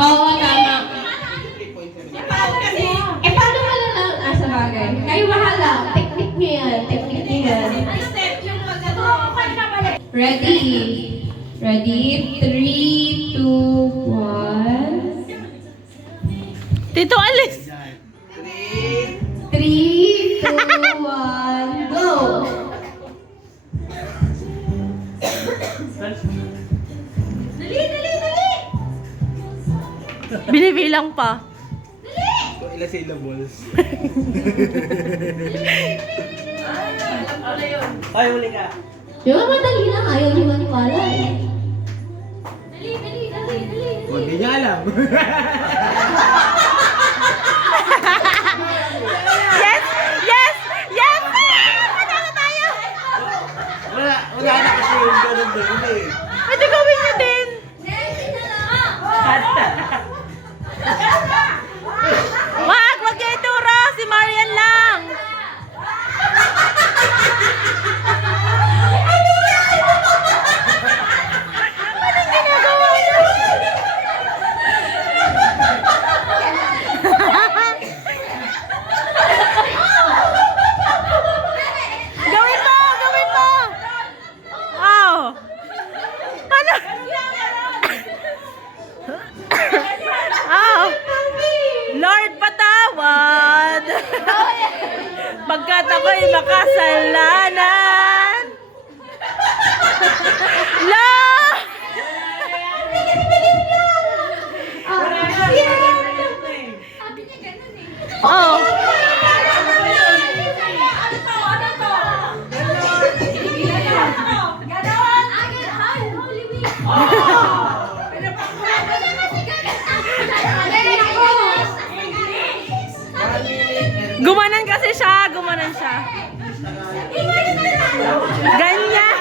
Oo, tama. Eh, paano mo na lang? Sa bagay. Kayo bahala. Technique niyo yan. Technique niyo yan. Ready? Ready? 3, 2, 1. Tito, alis! 3, 2, 1, go! Dali! Binibilang pa. Ilang syllables? Ay, huli ka. Di ba madali lang? Ayaw niyo maniwala eh. Hindi niya alam. Yes! Yes! Yes! Matala tayo! Wala na kasi yung ganun doon eh. Pwede gawin niyo din. Wag niya ituro. Si Marian lang. Anong ginagawa niya? Gawin mo! Gawin mo! Wow! Ano? Oh. Lord, patawad! Pagkat ako'y makasalanan! Lord! Oh. Gumanan kasi siya, gumanan siya. Ganyan.